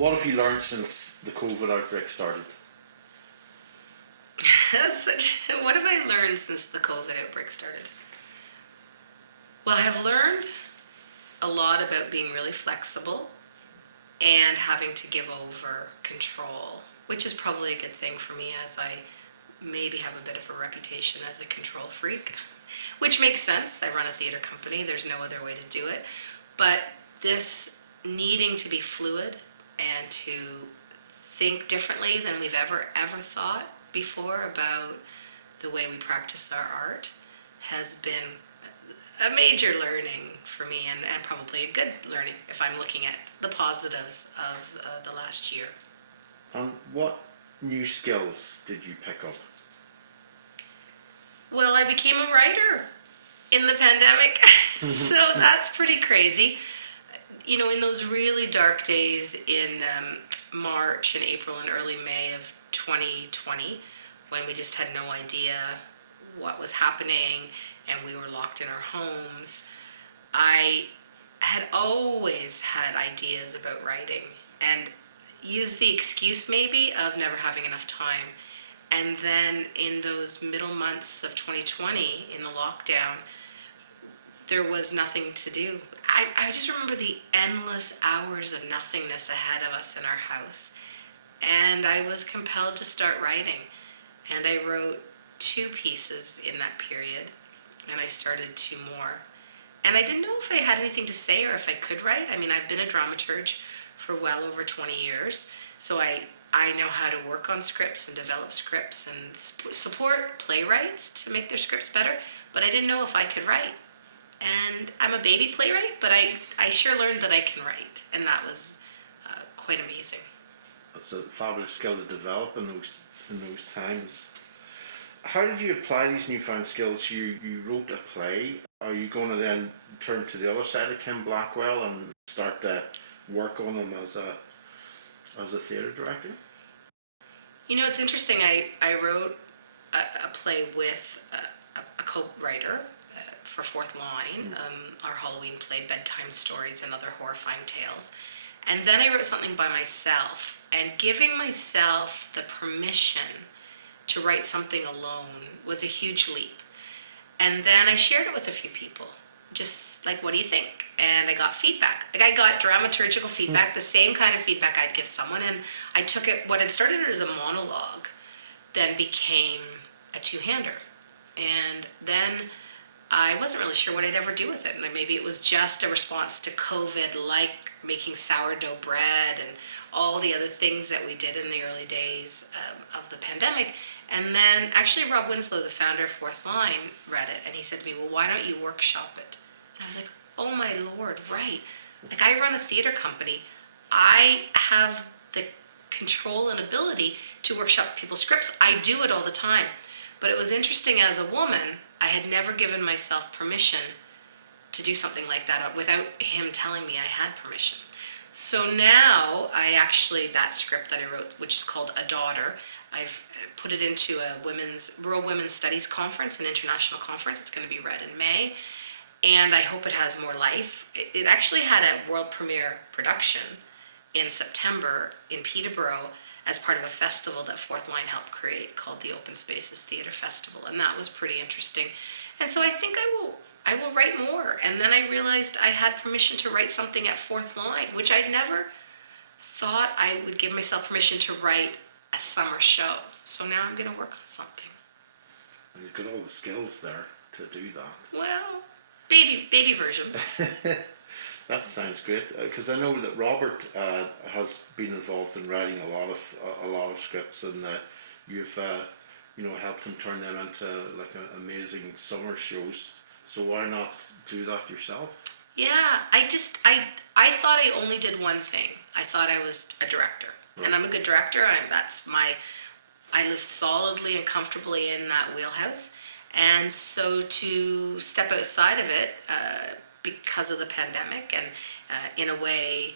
What have you learned since the COVID outbreak started? What have I learned since the COVID outbreak started? Well, I have learned a lot about being really flexible and having to give over control, which is probably a good thing for me, as I maybe have a bit of a reputation as a control freak, which makes sense. I run a theater company. There's no other way to do it. But this needing to be fluid and to think differently than we've ever thought before about the way we practice our art has been a major learning for me, and probably a good learning if I'm looking at the positives of the last year. What new skills did you pick up? Well, I became a writer in the pandemic, so that's pretty crazy. You know, in those really dark days in March and April and early May of 2020, when we just had no idea what was happening and we were locked in our homes, I had always had ideas about writing and used the excuse maybe of never having enough time. And then in those middle months of 2020, in the lockdown, there was nothing to do. I just remember the endless hours of nothingness ahead of us in our house. And I was compelled to start writing. And I wrote 2 pieces in that period. And I started 2 more. And I didn't know if I had anything to say or if I could write. I mean, I've been a dramaturge for well over 20 years. So I know how to work on scripts and develop scripts and support playwrights to make their scripts better. But I didn't know if I could write. And I'm a baby playwright, but I sure learned that I can write. And that was quite amazing. That's a fabulous skill to develop in those times. How did you apply these newfound skills? You wrote a play. Are you going to then turn to the other side of Kim Blackwell and start to work on them as a theatre director? You know, it's interesting. I wrote a play with a co-writer for Fourth Line, our Halloween play, Bedtime Stories and Other Horrifying Tales. And then I wrote something by myself, and giving myself the permission to write something alone was a huge leap. And then I shared it with a few people, just like, what do you think? And I got feedback. Like, I got dramaturgical feedback, the same kind of feedback I'd give someone. And I took it, what had started as a monologue, then became a 2-hander. And then I wasn't really sure what I'd ever do with it. And maybe it was just a response to COVID, like making sourdough bread and all the other things that we did in the early days of the pandemic. And then actually Rob Winslow, the founder of Fourth Line, read it, and he said to me, well, why don't you workshop it? And I was like, oh my Lord, right. Like, I run a theater company. I have the control and ability to workshop people's scripts. I do it all the time. But it was interesting, as a woman, I had never given myself permission to do something like that without him telling me I had permission. So now that script that I wrote, which is called A Daughter, I've put it into a Rural Women's Studies conference, an international conference. It's going to be read in May, and I hope it has more life. It actually had a world premiere production in September in Peterborough as part of a festival that Fourth Line helped create called the Open Spaces Theatre Festival, and that was pretty interesting. And so I think I will write more. And then I realized I had permission to write something at Fourth Line, which I'd never thought I would give myself permission to write a summer show. So now I'm going to work on something. You've got all the skills there to do that. Well, baby versions. That sounds great, because I know that Robert has been involved in writing a lot of scripts, and you've helped him turn them into like amazing summer shows. So why not do that yourself? Yeah, I thought I only did one thing. I thought I was a director, right. And I'm a good director. I live solidly and comfortably in that wheelhouse, and so to step outside of it. Because of the pandemic, and in a way,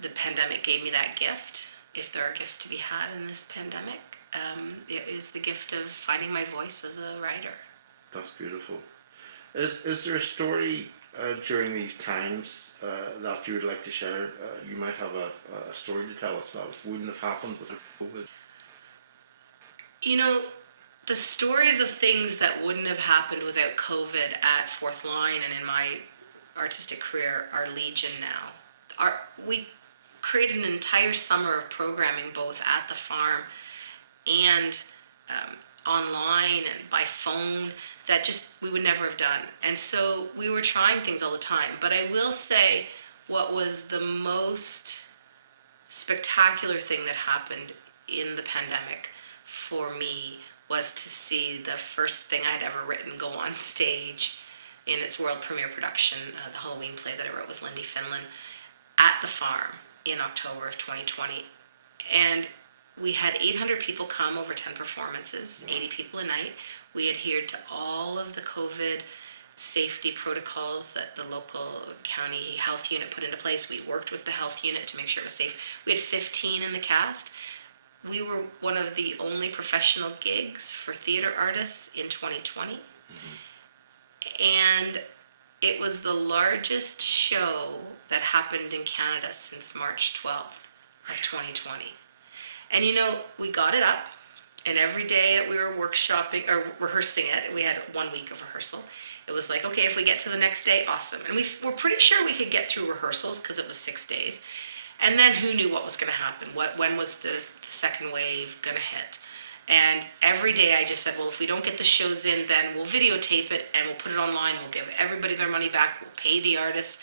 the pandemic gave me that gift. If there are gifts to be had in this pandemic, it is the gift of finding my voice as a writer. That's beautiful. Is there a story during these times that you would like to share? You might have a story to tell us that wouldn't have happened without COVID. You know, the stories of things that wouldn't have happened without COVID at Fourth Line and in my artistic career are legion now. We created an entire summer of programming both at the farm and online and by phone that just we would never have done. And so we were trying things all the time. But I will say what was the most spectacular thing that happened in the pandemic for me was to see the first thing I'd ever written go on stage in its world premiere production, the Halloween play that I wrote with Lindy Finlan, at the farm in October of 2020. And we had 800 people come over 10 performances, 80 people a night. We adhered to all of the COVID safety protocols that the local county health unit put into place. We worked with the health unit to make sure it was safe. We had 15 in the cast. We were one of the only professional gigs for theater artists in 2020. And it was the largest show that happened in Canada since March 12th of 2020. And you know, we got it up, and every day we were workshopping or rehearsing it. We had 1 week of rehearsal. It was like, okay, if we get to the next day, awesome. And we were pretty sure we could get through rehearsals because it was 6 days. And then who knew what was going to happen? When was the second wave going to hit? And every day I just said, well, if we don't get the shows in, then we'll videotape it and we'll put it online. We'll give everybody their money back. We'll pay the artists.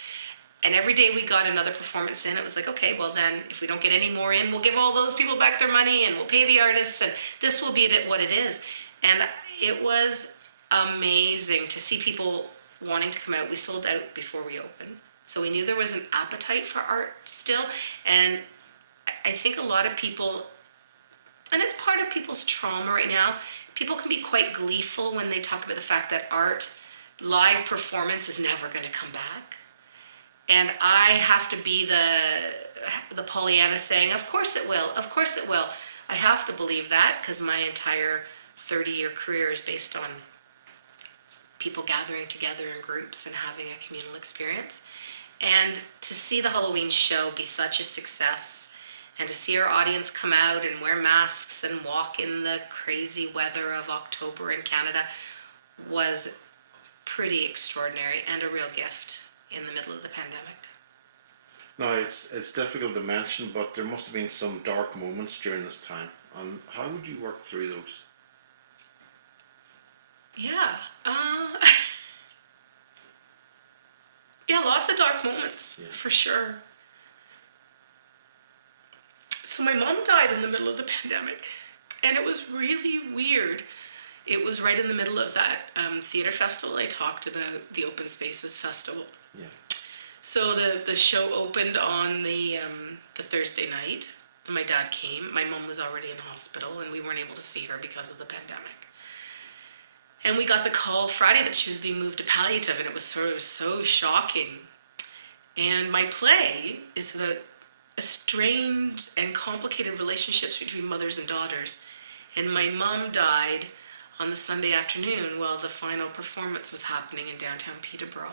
And every day we got another performance in, it was like, okay, well then, if we don't get any more in, we'll give all those people back their money and we'll pay the artists, and this will be what it is. And it was amazing to see people wanting to come out. We sold out before we opened. So we knew there was an appetite for art still. And I think a lot of people, and it's part of people's trauma right now, people can be quite gleeful when they talk about the fact that art, live performance is never going to come back. And I have to be the Pollyanna saying, of course it will, of course it will. I have to believe that because my entire 30-year career is based on people gathering together in groups and having a communal experience. And to see the Halloween show be such a success, and to see our audience come out and wear masks and walk in the crazy weather of October in Canada was pretty extraordinary and a real gift in the middle of the pandemic. Now, it's difficult to mention, but there must have been some dark moments during this time. How would you work through those? Yeah. Yeah, lots of dark moments, for sure. So my mom died in the middle of the pandemic, and it was really weird. It was right in the middle of that theater festival I talked about, the Open Spaces Festival. Yeah. So the show opened on the Thursday night, and my dad came. My mom was already in hospital, and we weren't able to see her because of the pandemic. And we got the call Friday that she was being moved to palliative, and it was sort of so shocking. And my play is about strained and complicated relationships between mothers and daughters. And my mom died on the Sunday afternoon while the final performance was happening in downtown Peterborough.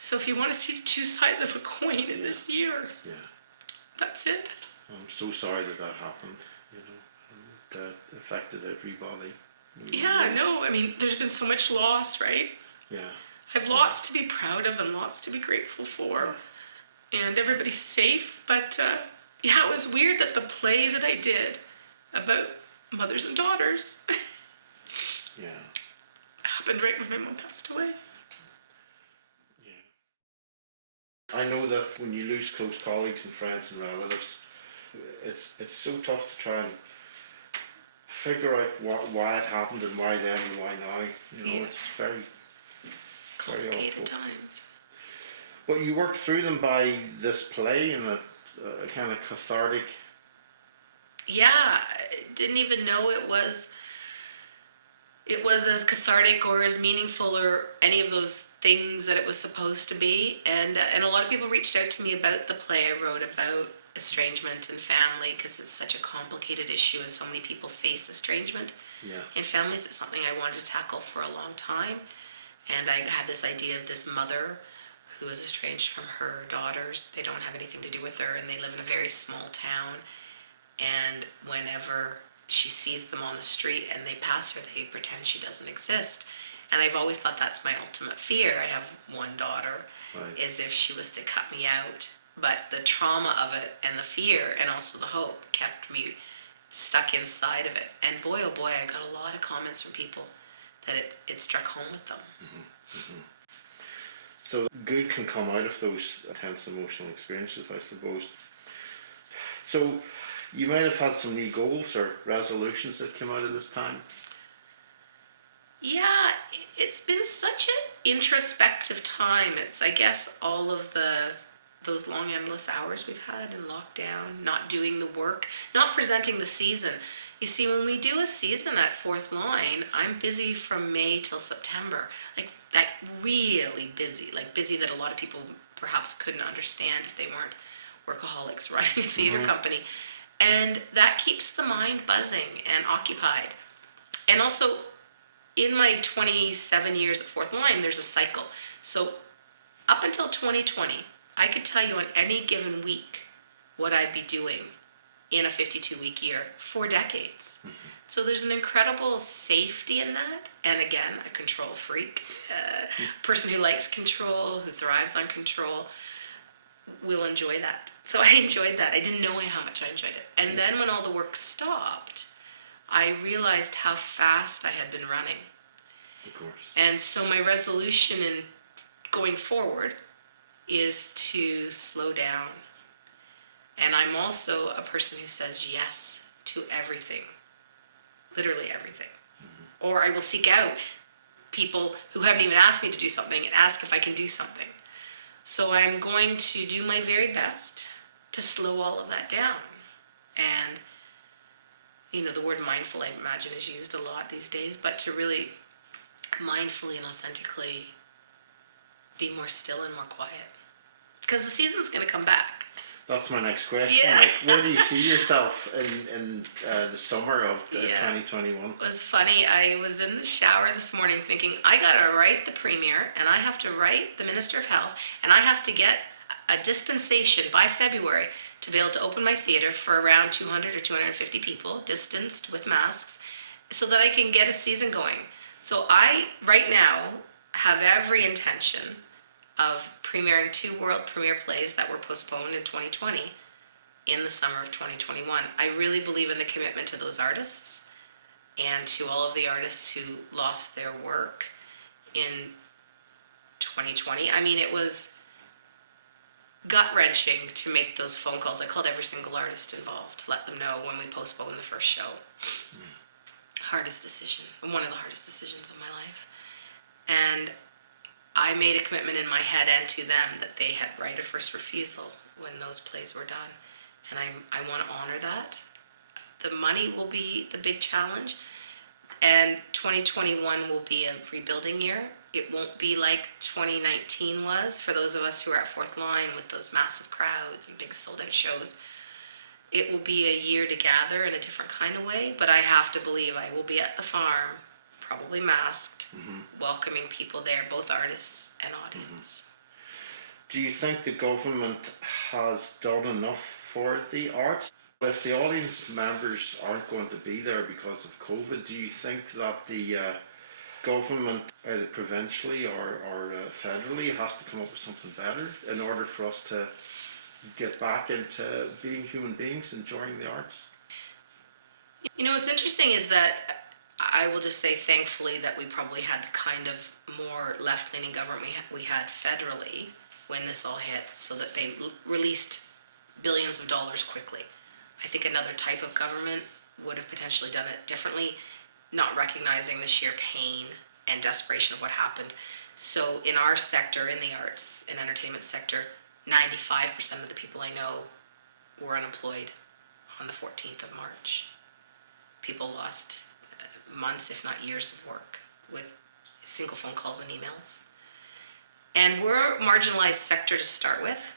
So if you want to see two sides of a coin in this year, that's it. I'm so sorry that happened, that affected everybody. Yeah, no, I mean, there's been so much loss, right? Yeah. I've lots to be proud of and lots to be grateful for. And everybody's safe, but yeah, it was weird that the play that I did about mothers and daughters happened right when my mom passed away. I know that when you lose close colleagues and friends and relatives, it's so tough to try and figure out why it happened and why then and why now. It's very complicated times. But you worked through them by this play in a kind of cathartic. Yeah, I didn't even know it was as cathartic or as meaningful or any of those things that it was supposed to be. And a lot of people reached out to me about the play I wrote about estrangement and family, because it's such a complicated issue and so many people face estrangement in families. It's something I wanted to tackle for a long time. And I had this idea of this mother who is estranged from her daughters. They don't have anything to do with her, and they live in a very small town. And whenever she sees them on the street and they pass her, they pretend she doesn't exist. And I've always thought that's my ultimate fear. I have one daughter, Right. is if she was to cut me out. But the trauma of it and the fear and also the hope kept me stuck inside of it. And boy, oh boy, I got a lot of comments from people that it struck home with them. So good can come out of those intense emotional experiences, I suppose. So you might have had some new goals or resolutions that came out of this time. Yeah, it's been such an introspective time. It's, I guess, all of those long endless hours we've had in lockdown, not doing the work, not presenting the season. You see, when we do a season at Fourth Line, I'm busy from May till September. Like, that really busy. Like, busy that a lot of people perhaps couldn't understand if they weren't workaholics running a theater company. And that keeps the mind buzzing and occupied. And also, in my 27 years at Fourth Line, there's a cycle. So up until 2020, I could tell you on any given week what I'd be doing in a 52-week year for decades. So there's an incredible safety in that. And again, a control freak, person who likes control, who thrives on control, will enjoy that. So I enjoyed that. I didn't know how much I enjoyed it. And then when all the work stopped, I realized how fast I had been running. Of course. And so my resolution in going forward is to slow down. And I'm also a person who says yes to everything, literally everything. Or I will seek out people who haven't even asked me to do something and ask if I can do something. So I'm going to do my very best to slow all of that down. And, you know, the word mindful, I imagine, is used a lot these days, but to really mindfully and authentically be more still and more quiet. Because the season's going to come back. That's my next question. Yeah. Like, where do you see yourself in the summer of Yeah. 2021? It was funny. I was in the shower this morning thinking, I got to write the premier, and I have to write the Minister of Health, and I have to get a dispensation by February to be able to open my theatre for around 200 or 250 people, distanced with masks, so that I can get a season going. So I, right now, have every intention of premiering 2 world premiere plays that were postponed in 2020 in the summer of 2021. I really believe in the commitment to those artists and to all of the artists who lost their work in 2020. I mean, it was gut-wrenching to make those phone calls. I called every single artist involved to let them know when we postponed the first show. Hardest decision, one of the hardest decisions of my life. And I made a commitment in my head and to them that they had right of first refusal when those plays were done. And I want to honor that. The money will be the big challenge. And 2021 will be a rebuilding year. It won't be like 2019 was for those of us who are at Fourth Line with those massive crowds and big sold out shows. It will be a year to gather in a different kind of way, but I have to believe I will be at the farm, probably masked, welcoming people there, both artists and audience. Do you think the government has done enough for the arts? If the audience members aren't going to be there because of COVID, do you think that the government, either provincially or federally, has to come up with something better in order for us to get back into being human beings, enjoying the arts? You know, what's interesting is that I will just say thankfully that we probably had the kind of more left-leaning government we had federally when this all hit, so that they released billions of dollars quickly. I think another type of government would have potentially done it differently, not recognizing the sheer pain and desperation of what happened. So in our sector, in the arts and entertainment sector, 95% of the people I know were unemployed on the 14th of March. People lost months, if not years of work with single phone calls and emails. And we're a marginalized sector to start with.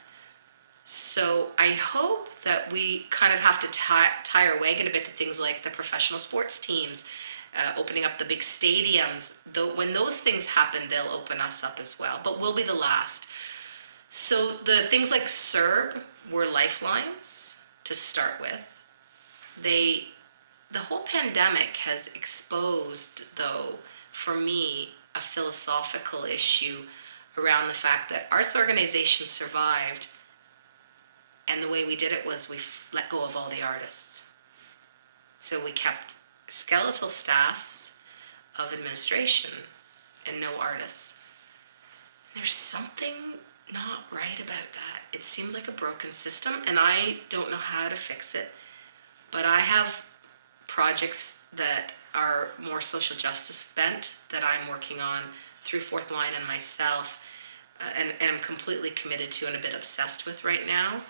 So I hope that we kind of have to tie our wagon a bit to things like the professional sports teams opening up the big stadiums. Though when those things happen, they'll open us up as well, but we'll be the last. So the things like CERB were lifelines to start with. The whole pandemic has exposed, though, for me, a philosophical issue around the fact that arts organizations survived, and the way we did it was we let go of all the artists. So we kept skeletal staffs of administration and no artists. There's something not right about that. It seems like a broken system, and I don't know how to fix it, but I have projects that are more social justice bent that I'm working on through Fourth Line and myself, and am completely committed to and a bit obsessed with right now.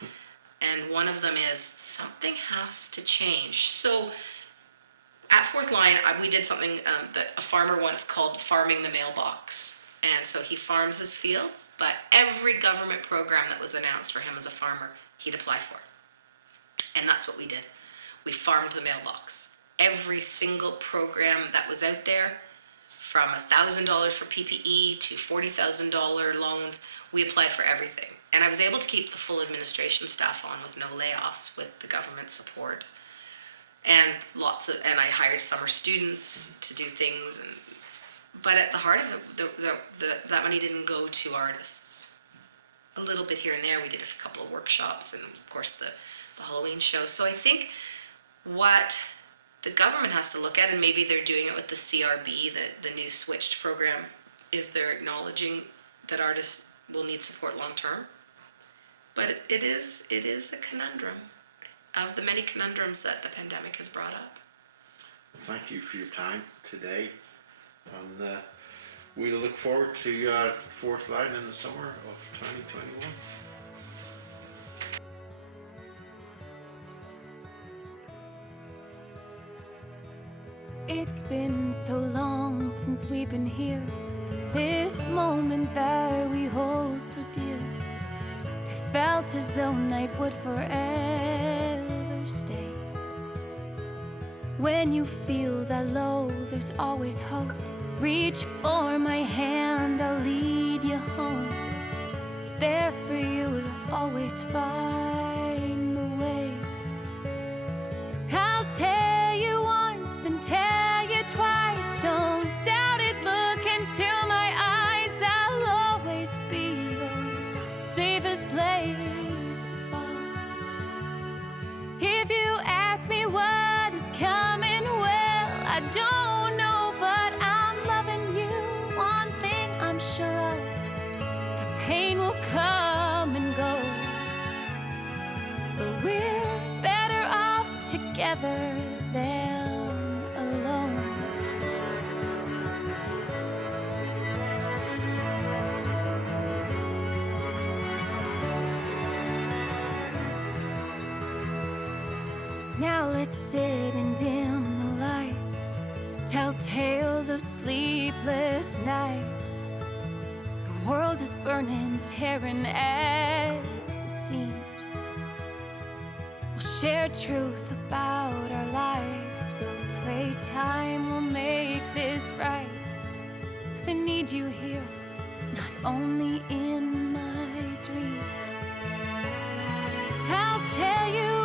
And one of them is something has to change. So at Fourth Line, we did something that a farmer once called farming the mailbox. And so he farms his fields, but every government program that was announced for him as a farmer, he'd apply for. And that's what we did. We farmed the mailbox. Every single program that was out there, from $1,000 for PPE to $40,000 loans, we applied for everything. And I was able to keep the full administration staff on with no layoffs with the government support. And I hired summer students to do things. But at the heart of it, that money didn't go to artists. A little bit here and there. We did a couple of workshops and, of course, the Halloween show. So I think what the government has to look at, and maybe they're doing it with the CRB, the new switched program, is they're acknowledging that artists will need support long term. But it is a conundrum of the many conundrums that the pandemic has brought up. Thank you for your time today, and we look forward to Fourth Line in the summer of 2021. It's been so long since we've been here, this moment that we hold so dear. It felt as though night would forever stay. When you feel that low, there's always hope. Reach for my hand, I'll lead you home. It's there for you to always find the way. I'll tell you once, then tell you twice. Don't doubt it, look into my eyes. I'll always be the safest place to fall. If you ask me what is coming, well, I don't know, but I'm loving you. One thing I'm sure of, the pain will come and go, but we're better off together than alone. Now let's sit and dim the lights, tell tales of sleepless nights. The world is burning, tearing at the seams. We'll share truth about our lives. We'll pray time will make this right. 'Cause I need you here, not only in my dreams. I'll tell you